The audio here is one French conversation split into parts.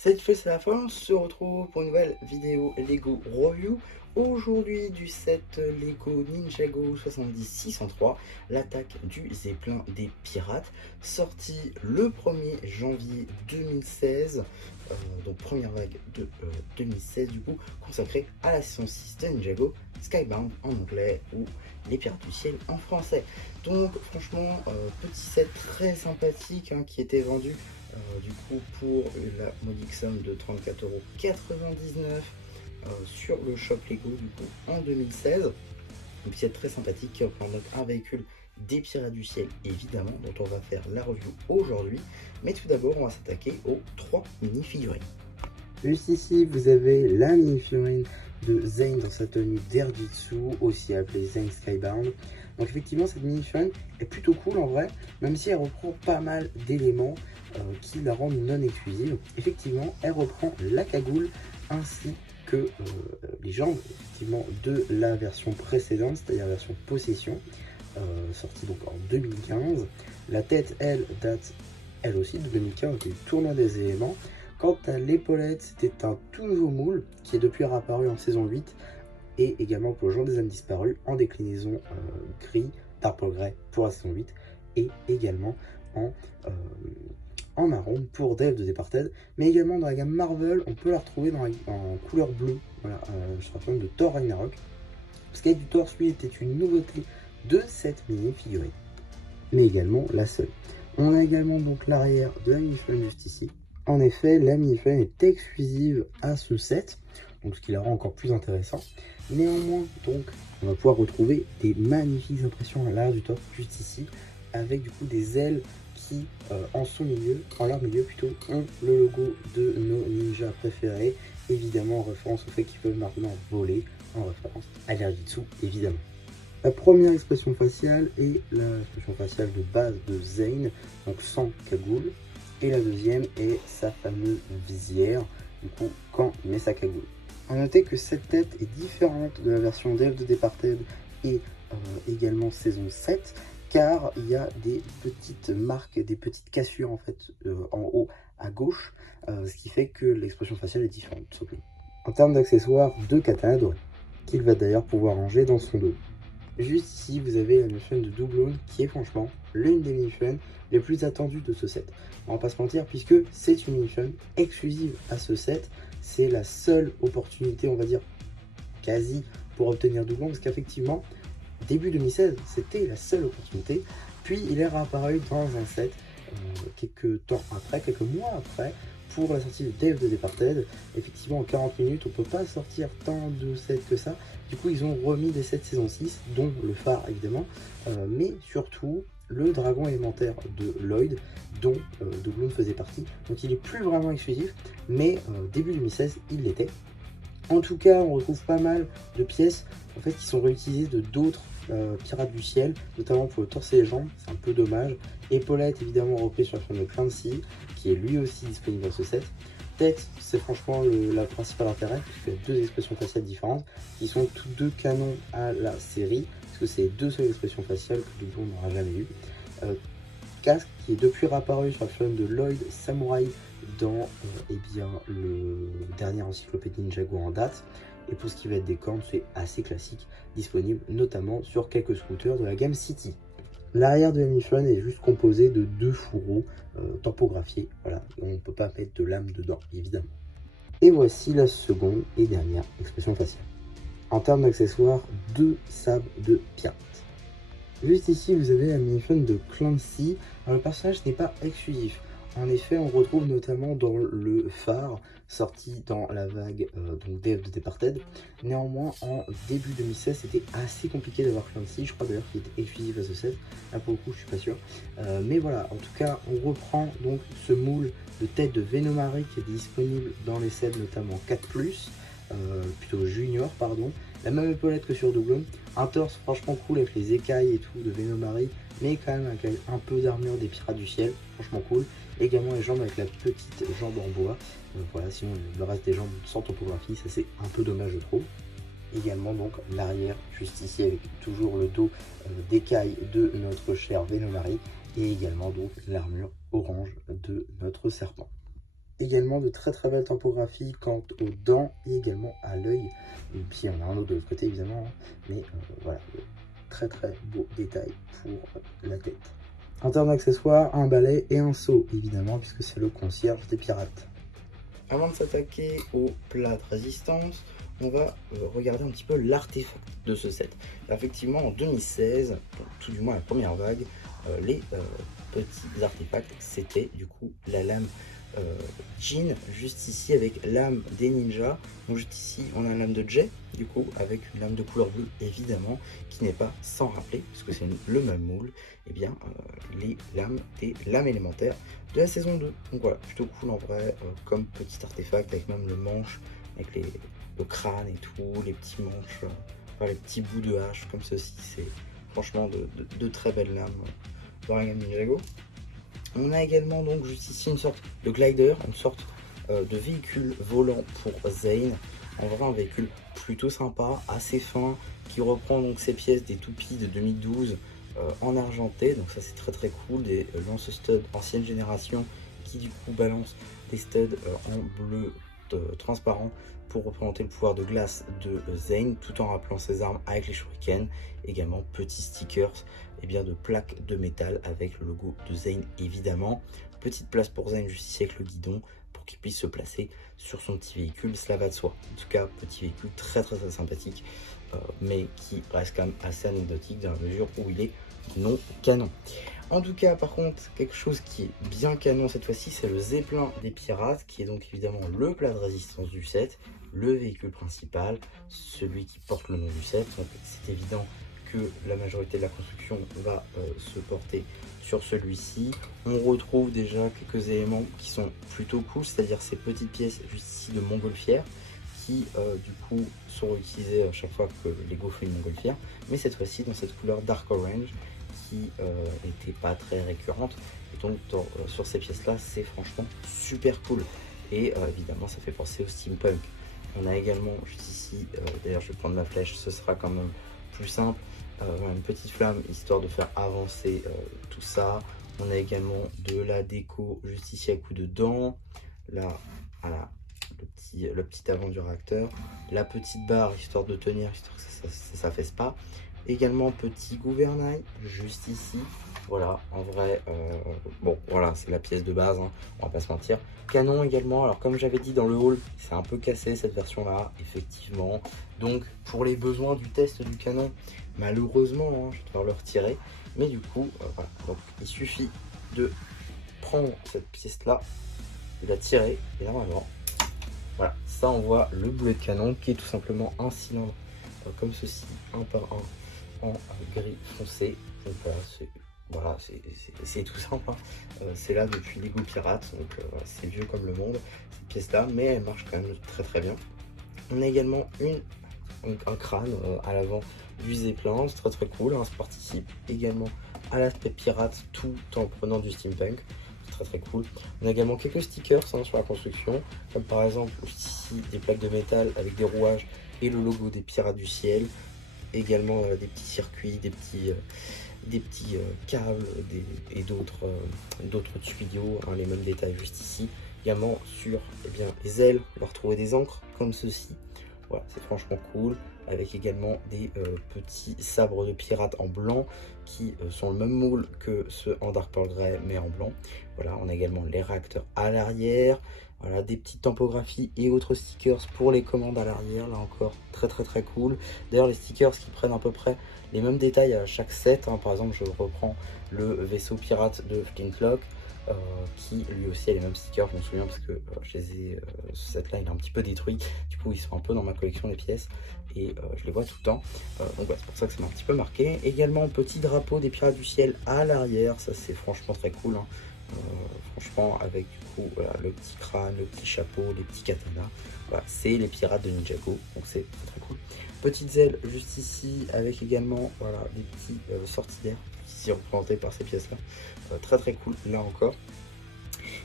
Cette fois c'est la fin, on se retrouve pour une nouvelle vidéo Lego Review. Aujourd'hui du set Lego Ninjago 70603, l'attaque du Zeppelin des pirates, sorti le 1er janvier 2016, donc première vague de 2016 du coup, consacrée à la saison 6 de Ninjago, Skybound en anglais ou les pirates du ciel en français. Donc franchement, petit set très sympathique qui était vendu du coup pour la modique somme de 34,99 € sur le shop Lego du coup en 2016. Une pièce très sympathique qui représente donc un véhicule des Pirates du Ciel évidemment, dont on va faire la review aujourd'hui. Mais tout d'abord on va s'attaquer aux 3 mini-figurines. Juste ici vous avez la mini-figurine de Zane dans sa tenue d'Airjitsu, aussi appelée Zane Skybound. Donc effectivement cette mini-figurine est plutôt cool en vrai, même si elle reprend pas mal d'éléments qui la rendent non exclusive. Effectivement elle reprend la cagoule ainsi que les jambes effectivement de la version précédente, c'est-à-dire la version Possession, sortie donc en 2015. La tête elle date elle aussi de 2015, qui est le tournoi des éléments. Quant à l'épaulette, c'était un tout nouveau moule qui est depuis réapparu en saison 8 et également pour le genre des âmes disparues en déclinaison gris, Purple Grey pour la saison 8 et également en marron pour Dev de Departed, mais également dans la gamme Marvel, on peut la retrouver en couleur bleue, voilà, je rappelle de Thor Ragnarok. Le skate du torse, lui, était une nouveauté de cette mini-figurine, mais également la seule. On a également donc l'arrière de la mini-figurine juste ici. En effet, la mini-figurine est exclusive à ce set, donc ce qui la rend encore plus intéressant. Néanmoins, donc, on va pouvoir retrouver des magnifiques impressions à l'arrière du torse juste ici, avec du coup des ailes qui, en leur milieu plutôt, ont le logo de nos ninjas préférés, évidemment en référence au fait qu'ils peuvent maintenant voler, en référence à l'Airjitsu évidemment. La première expression faciale est l'expression faciale de base de Zane, donc sans cagoule. Et la deuxième est sa fameuse visière, du coup, quand il met sa cagoule. A noter que cette tête est différente de la version Dev de Departed et également saison 7, car il y a des petites marques, des petites cassures en fait en haut à gauche, ce qui fait que l'expression faciale est différente tout simplement. En termes d'accessoires, 2 katanas dorés, qu'il va d'ailleurs pouvoir ranger dans son dos. Juste ici, vous avez la mini-figurine de Doublon qui est franchement l'une des mini-figurines les plus attendues de ce set. On va pas se mentir puisque c'est une mini-figurine exclusive à ce set. C'est la seule opportunité, on va dire, quasi pour obtenir Doublon parce qu'effectivement, début 2016, c'était la seule opportunité. Puis il est réapparu dans un set quelques temps après, quelques mois après, pour la sortie de Dev de Departed. Effectivement, en 40 minutes, on peut pas sortir tant de sets que ça. Du coup, ils ont remis des sets saison 6, dont le phare évidemment, mais surtout le dragon élémentaire de Lloyd, dont Doublon faisait partie. Donc il est plus vraiment exclusif, mais début 2016, il l'était. En tout cas, on retrouve pas mal de pièces en fait, qui sont réutilisées de d'autres pirates du ciel, notamment pour le torse et les jambes, c'est un peu dommage. Épaulette, évidemment, repris sur le film de Clancy, qui est lui aussi disponible dans ce set. Tête, c'est franchement la principale intérêt, puisqu'il y a 2 expressions faciales différentes, qui sont tous 2 canons à la série, parce que c'est les 2 seules expressions faciales que Doublon n'aura jamais eu. Casque, qui est depuis réapparu sur le film de Lloyd Samurai, dans eh bien, le dernier encyclopédie Ninjago en date. Et pour ce qui va être des cornes, c'est assez classique, disponible notamment sur quelques scooters de la gamme City. L'arrière de la mini-figurine est juste composé de 2 fourreaux tampographiés, voilà, on ne peut pas mettre de lame dedans évidemment. Et voici la seconde et dernière expression faciale. En termes d'accessoires, 2 sabres de pirates. Juste ici, vous avez la mini-figurine de Clancy. Alors, le personnage n'est pas exclusif. En effet, on retrouve notamment dans le phare, sorti dans la vague donc Dev de Departed. Néanmoins, en début 2016, c'était assez compliqué d'avoir Clancy. Je crois d'ailleurs qu'il était exclusif à ce set. Là, pour le coup, je suis pas sûr. Mais voilà, en tout cas, on reprend donc ce moule de tête de Venomary qui est disponible dans les sets, notamment 4+, plutôt Junior, pardon. La même épaulette que sur Doublon. Un torse franchement cool avec les écailles et tout de Venomary, mais quand même avec un peu d'armure des pirates du ciel, franchement cool. Également les jambes avec la petite jambe en bois. Voilà, sinon le reste des jambes sans topographie, ça c'est un peu dommage je trouve. Également donc l'arrière juste ici avec toujours le dos d'écaille de notre cher Venomary et également donc l'armure orange de notre serpent. Également de très très belles topographies quant aux dents et également à l'œil. Et puis on a un autre de l'autre côté évidemment, mais voilà, très très beau détail pour la tête. En termes d'accessoires, un balai et un seau évidemment, puisque c'est le concierge des pirates. Avant de s'attaquer au plat de résistance, on va regarder un petit peu l'artefact de ce set. Effectivement, en 2016, tout du moins la première vague, les petits artefacts, c'était du coup la lame Jean, juste ici avec lame des ninjas. Donc juste ici, on a une lame de Jay, du coup, avec une lame de couleur bleue, évidemment, qui n'est pas sans rappeler, puisque c'est le même moule, et bien les lames des lames élémentaires de la saison 2. Donc voilà, plutôt cool en vrai, comme petit artefact, avec même le manche, avec le crâne et tout, les petits manches, les petits bouts de hache comme ceci. C'est franchement de très belles lames dans la gamme Ninjago. On a également donc juste ici une sorte de glider, une sorte de véhicule volant pour Zane. En vrai, un véhicule plutôt sympa, assez fin, qui reprend donc ces pièces des toupies de 2012 en argenté. Donc ça c'est très très cool, des lance-studs ancienne génération qui du coup balancent des studs en bleu transparent pour représenter le pouvoir de glace de Zane, tout en rappelant ses armes avec les shurikens. Également petits stickers et bien de plaques de métal avec le logo de Zane évidemment. Petite place pour Zane juste ici avec le guidon pour qu'il puisse se placer sur son petit véhicule, cela va de soi. En tout cas, petit véhicule très sympathique, mais qui reste quand même assez anecdotique dans la mesure où il est non canon. En tout cas, par contre, quelque chose qui est bien canon cette fois-ci, c'est le Zeppelin des pirates, qui est donc évidemment le plat de résistance du set, le véhicule principal, celui qui porte le nom du set. Donc c'est évident que la majorité de la construction va se porter sur celui-ci. On retrouve déjà quelques éléments qui sont plutôt cool, c'est-à-dire ces petites pièces juste ici de montgolfière qui du coup seront utilisées à chaque fois que Lego fait une montgolfière, mais cette fois-ci dans cette couleur Dark Orange qui n'était pas très récurrente. Et donc sur ces pièces-là, c'est franchement super cool. Et évidemment, ça fait penser au steampunk. On a également juste ici, d'ailleurs je vais prendre ma flèche, ce sera quand même plus simple, une petite flamme histoire de faire avancer tout ça. On a également de la déco juste ici à coup de dents. Là, voilà, le petit avant du réacteur. La petite barre histoire de tenir, histoire que ça fasse pas. Également petit gouvernail juste ici. Voilà, en vrai, bon voilà, c'est la pièce de base, hein, on va pas se mentir. Canon également, alors comme j'avais dit dans le haul, c'est un peu cassé cette version là, effectivement. Donc pour les besoins du test du canon, malheureusement, hein, je vais devoir le retirer. Mais du coup, voilà, donc il suffit de prendre cette pièce là, de la tirer, et normalement, voilà, ça envoie le boulet de canon qui est tout simplement un cylindre comme ceci, un par un, en gris foncé. Donc voilà, c'est tout simple, hein. C'est là depuis Lego Pirates, donc c'est vieux comme le monde, cette pièce là, mais elle marche quand même très bien. On a également un crâne à l'avant du Zeppelin, c'est très cool, hein, ça participe également à l'aspect pirate tout en prenant du steampunk. Très cool. On a également quelques stickers hein, sur la construction, comme par exemple ici des plaques de métal avec des rouages et le logo des pirates du ciel. Également des petits circuits, des petits câbles et d'autres tuyaux, hein, les mêmes détails juste ici. Également sur les ailes, on va retrouver des encres comme ceci. Voilà, c'est franchement cool, avec également des petits sabres de pirates en blanc qui sont le même moule que ceux en Dark Pearl Grey mais en blanc. Voilà, on a également les réacteurs à l'arrière, voilà, des petites tampographies et autres stickers pour les commandes à l'arrière, là encore très cool. D'ailleurs les stickers qui prennent à peu près les mêmes détails à chaque set, hein. Par exemple je reprends le vaisseau pirate de Flintlock, qui lui aussi a les mêmes stickers, je me souviens parce que je les ai, ce set là il est un petit peu détruit, du coup ils sont un peu dans ma collection les pièces et je les vois tout le temps, donc voilà, c'est pour ça que ça m'a un petit peu marqué. Également petit drapeau des pirates du ciel à l'arrière, ça c'est franchement très cool, hein. Franchement avec du coup voilà, le petit crâne, le petit chapeau, les petits katanas, voilà, c'est les pirates de Ninjago, donc c'est très cool. Petites ailes juste ici avec également voilà, des petits sorties d'air ici représentés par ces pièces là, très cool là encore.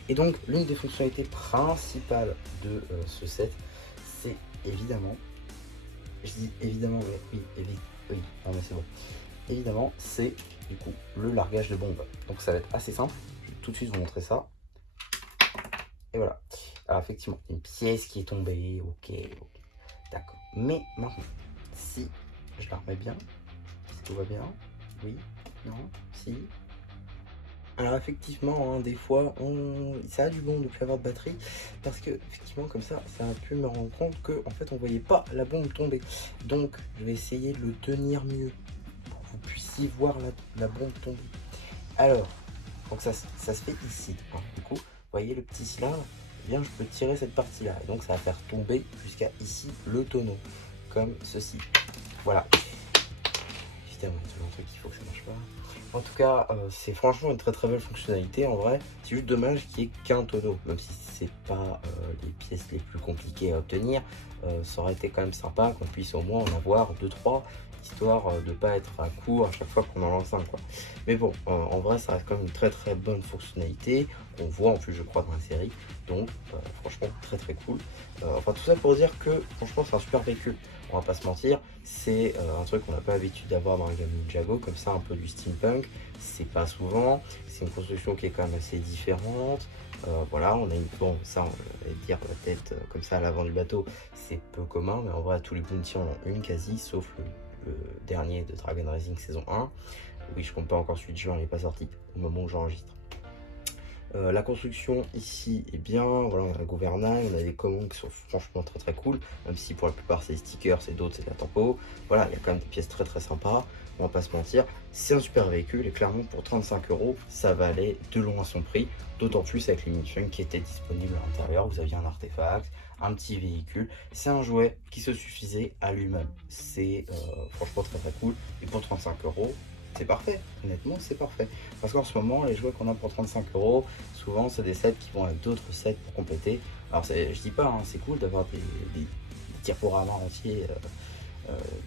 Et donc l'une des fonctionnalités principales de ce set, c'est évidemment, je dis évidemment mais oui, non mais c'est bon, évidemment c'est du coup le largage de bombes. Donc ça va être assez simple, je vais tout de suite vous montrer ça. Et voilà. Alors effectivement, une pièce qui est tombée, ok, d'accord. Mais maintenant, si je la remets bien, est-ce que tout va bien? Oui, non, si. Alors effectivement, hein, des fois, ça a du bon de plus avoir de batterie, parce que effectivement comme ça a pu me rendre compte que en fait on voyait pas la bombe tomber. Donc je vais essayer de le tenir mieux pour que vous puissiez voir la bombe tomber. Alors, donc ça se fait ici, hein. Du coup, vous voyez le petit cylindre, eh bien je peux tirer cette partie-là, et donc ça va faire tomber jusqu'à ici le tonneau, comme ceci. Voilà. Évidemment, c'est un truc qu'il faut que ça marche pas. En tout cas, c'est franchement une très très belle fonctionnalité en vrai. C'est juste dommage qu'il n'y ait qu'un tonneau, même si c'est pas les pièces les plus compliquées à obtenir. Ça aurait été quand même sympa qu'on puisse au moins en avoir 2-3, histoire de ne pas être à court à chaque fois qu'on en lance un, quoi. Mais bon, en vrai, ça reste quand même une très très bonne fonctionnalité. On voit en plus, je crois, dans la série. Donc, franchement, très très cool. Enfin, tout ça pour dire que franchement, c'est un super véhicule. On va pas se mentir, c'est un truc qu'on n'a pas l'habitude d'avoir dans la gamme Ninjago, comme ça, un peu du steampunk. C'est pas souvent, c'est une construction qui est quand même assez différente. Voilà, on a une, bon, ça, on va dire la tête comme ça à l'avant du bateau, c'est peu commun, mais en vrai, tous les Bounty en ont une quasi, sauf le dernier de Dragon Racing saison 1. Oui, je compte pas encore celui de juin, il n'est pas sorti au moment où j'enregistre. La construction ici est bien, voilà, on a un gouvernail, on a des commandes qui sont franchement très très cool, même si pour la plupart c'est des stickers, c'est d'autres c'est de la tempo. Voilà, il y a quand même des pièces très très sympas, on va pas se mentir. C'est un super véhicule et clairement pour 35 €, ça valait de loin son prix, d'autant plus avec les mini-funks qui étaient disponibles à l'intérieur. Vous aviez un artefact, un petit véhicule, c'est un jouet qui se suffisait à lui-même. C'est franchement très très cool et pour 35 €, c'est parfait, honnêtement c'est parfait. Parce qu'en ce moment, les jouets qu'on a pour 35 €, souvent c'est des sets qui vont avec d'autres sets pour compléter. Alors je dis pas, hein, c'est cool d'avoir des diaporamas entiers,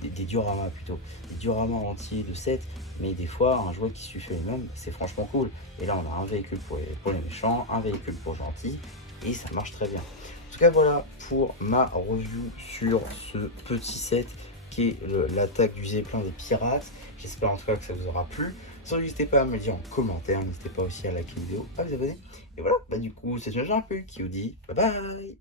des dioramas plutôt, des dioramas entiers de sets, mais des fois un jouet qui suffit lui-même, c'est franchement cool. Et là on a un véhicule pour les méchants, un véhicule pour gentils, et ça marche très bien. En tout cas voilà pour ma review sur ce petit set qui est l'attaque du Zeppelin des pirates. J'espère en tout cas que ça vous aura plu. Sans n'hésitez pas à me le dire en commentaire, n'hésitez pas aussi à liker la vidéo, à vous abonner. Et voilà, bah du coup c'est Jean-Jean qui vous dit bye bye.